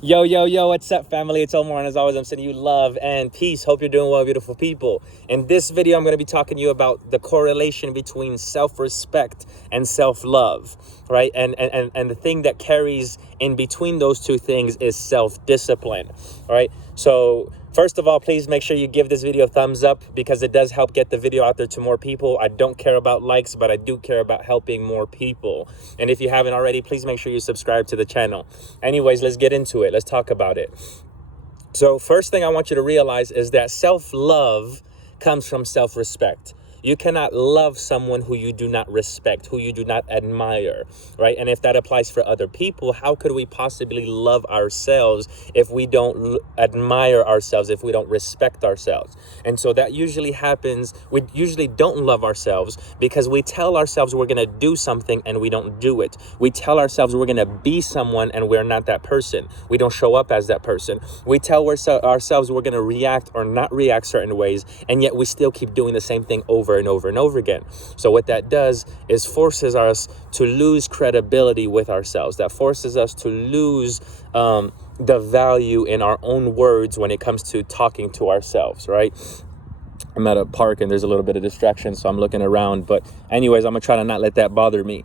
Yo, yo, yo, what's up, family? It's Omar, and as always, I'm sending you love and peace. Hope you're doing well, beautiful people. In this video, I'm going to be talking to you about the correlation between self-respect and self-love, right? And the thing that carries in between those two things is self-discipline, right? So first of all, please make sure you give this video a thumbs up because it does help get the video out there to more people. I don't care about likes, but I do care about helping more people. And if you haven't already, please make sure you subscribe to the channel. Anyways, let's get into it. Let's talk about it. So first thing I want you to realize is that self-love comes from self-respect. You cannot love someone who you do not respect, who you do not admire, right? And if that applies for other people, how could we possibly love ourselves if we don't admire ourselves, if we don't respect ourselves? And so that usually happens. We usually don't love ourselves because we tell ourselves we're going to do something and we don't do it. We tell ourselves we're going to be someone and we're not that person. We don't show up as that person. We tell ourselves we're going to react or not react certain ways, and yet we still keep doing the same thing over and over and over again. So what that does is forces us to lose credibility with ourselves. That forces us to lose the value in our own words when it comes to talking to ourselves, right? I'm at a park and there's a little bit of distraction, so I'm looking around. But anyways, I'm gonna try to not let that bother me.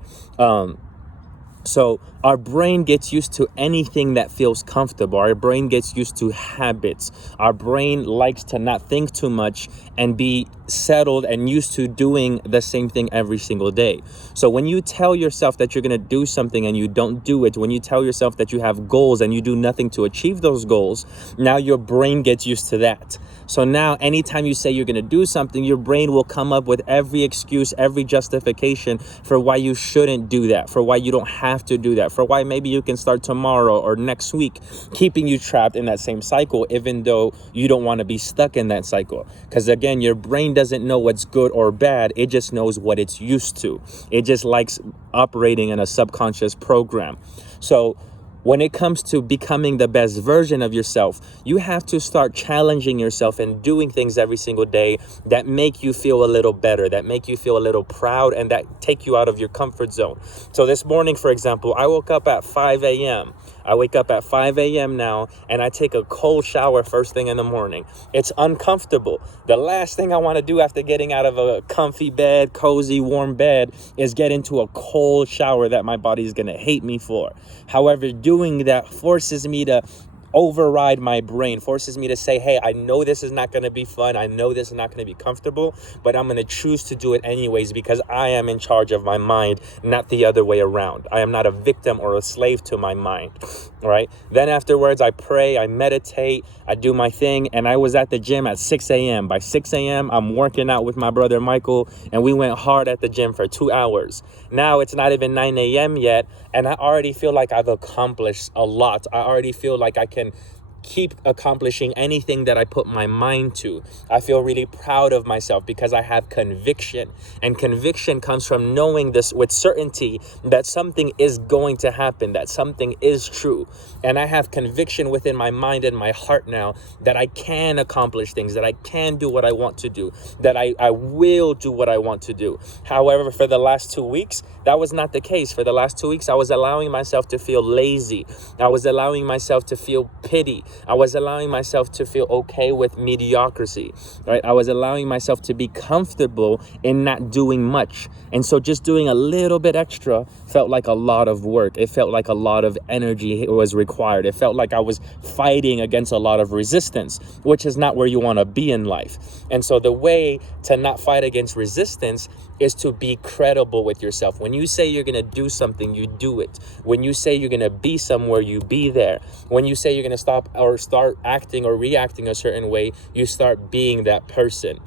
So our brain gets used to anything that feels comfortable. Our brain gets used to habits. Our brain likes to not think too much and be settled and used to doing the same thing every single day. So when you tell yourself that you're going to do something and you don't do it, when you tell yourself that you have goals and you do nothing to achieve those goals, now your brain gets used to that. So now anytime you say you're going to do something, your brain will come up with every excuse, every justification for why you shouldn't do that, for why you don't have to do that, for why maybe you can start tomorrow or next week, keeping you trapped in that same cycle, even though you don't want to be stuck in that cycle. Because again, your brain doesn't know what's good or bad. It just knows what it's used to. It just likes operating in a subconscious program. So when it comes to becoming the best version of yourself, you have to start challenging yourself and doing things every single day that make you feel a little better, that make you feel a little proud, and that take you out of your comfort zone. So this morning, for example, I woke up at 5 a.m. I wake up at 5 a.m. now, and I take a cold shower first thing in the morning. It's uncomfortable. The last thing I want to do after getting out of a comfy bed, cozy, warm bed, is get into a cold shower that my body's going to hate me for. However, doing that forces me to override my brain, forces me to say, hey, I know this is not going to be fun. I know this is not going to be comfortable, but I'm going to choose to do it anyways because I am in charge of my mind, not the other way around. I am not a victim or a slave to my mind, all right? Then afterwards, I pray, I meditate, I do my thing, and I was at the gym at 6 a.m. By 6 a.m., I'm working out with my brother Michael, and we went hard at the gym for 2 hours. Now it's not even 9 a.m. yet, and I already feel like I've accomplished a lot. I already feel like I can keep accomplishing anything that I put my mind to. I feel really proud of myself because I have conviction. And conviction comes from knowing this with certainty that something is going to happen, that something is true. And I have conviction within my mind and my heart now that I can accomplish things, that I can do what I want to do, that I will do what I want to do. However, for the last 2 weeks, that was not the case. For the last 2 weeks, I was allowing myself to feel lazy. I was allowing myself to feel pity. I was allowing myself to feel okay with mediocrity, right? I was allowing myself to be comfortable in not doing much. And so just doing a little bit extra felt like a lot of work. It felt like a lot of energy was required. It felt like I was fighting against a lot of resistance, which is not where you want to be in life. And so the way to not fight against resistance is to be credible with yourself. When you say you're going to do something, you do it. When you say you're going to be somewhere, you be there. When you say you're going to stop or start acting or reacting a certain way, you start being that person.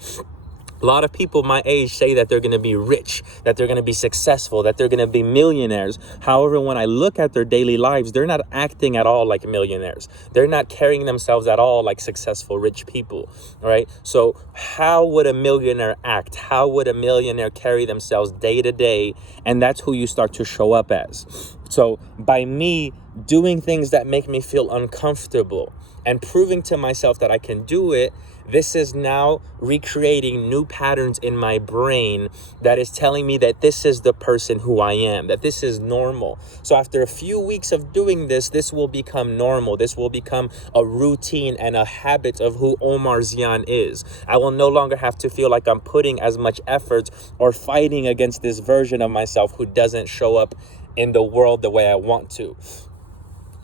A lot of people my age say that they're going to be rich, that they're going to be successful, that they're going to be millionaires. However, when I look at their daily lives, they're not acting at all like millionaires. They're not carrying themselves at all like successful, rich people, right? So how would a millionaire act? How would a millionaire carry themselves day to day? And that's who you start to show up as. So by me doing things that make me feel uncomfortable and proving to myself that I can do it, this is now recreating new patterns in my brain that is telling me that this is the person who I am, that this is normal. So after a few weeks of doing this, this will become normal. This will become a routine and a habit of who Omar Ziane is. I will no longer have to feel like I'm putting as much effort or fighting against this version of myself who doesn't show up in the world the way I want to.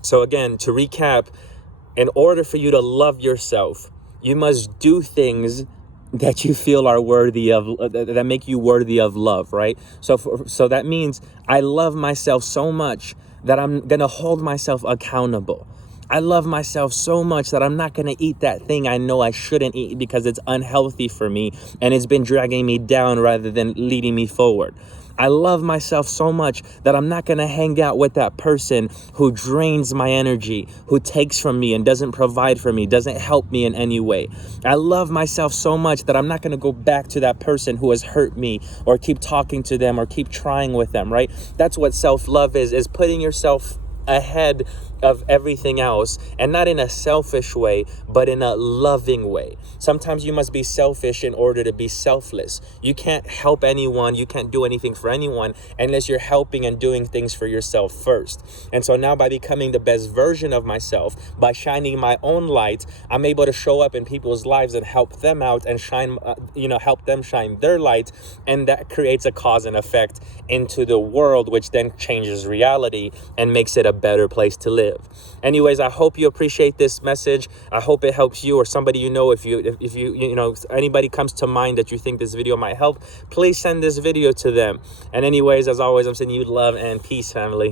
So again, to recap, in order for you to love yourself, you must do things that you feel are worthy of, that make you worthy of love, right? So that means I love myself so much that I'm gonna hold myself accountable. I love myself so much that I'm not gonna eat that thing I know I shouldn't eat because it's unhealthy for me and it's been dragging me down rather than leading me forward. I love myself so much that I'm not going to hang out with that person who drains my energy, who takes from me and doesn't provide for me, doesn't help me in any way. I love myself so much that I'm not going to go back to that person who has hurt me or keep talking to them or keep trying with them, right? That's what self-love is putting yourself ahead of everything else, and not in a selfish way, but in a loving way. Sometimes you must be selfish in order to be selfless. You can't help anyone, you can't do anything for anyone unless you're helping and doing things for yourself first. And so now by becoming the best version of myself, by shining my own light, I'm able to show up in people's lives and help them out and shine, help them shine their light. And that creates a cause and effect into the world, which then changes reality and makes it a better place to live. Anyways, I hope you appreciate this message. I hope it helps you or somebody you know. If anybody comes to mind that you think this video might help, please send this video to them. And anyways, as always, I'm sending you love and peace, family.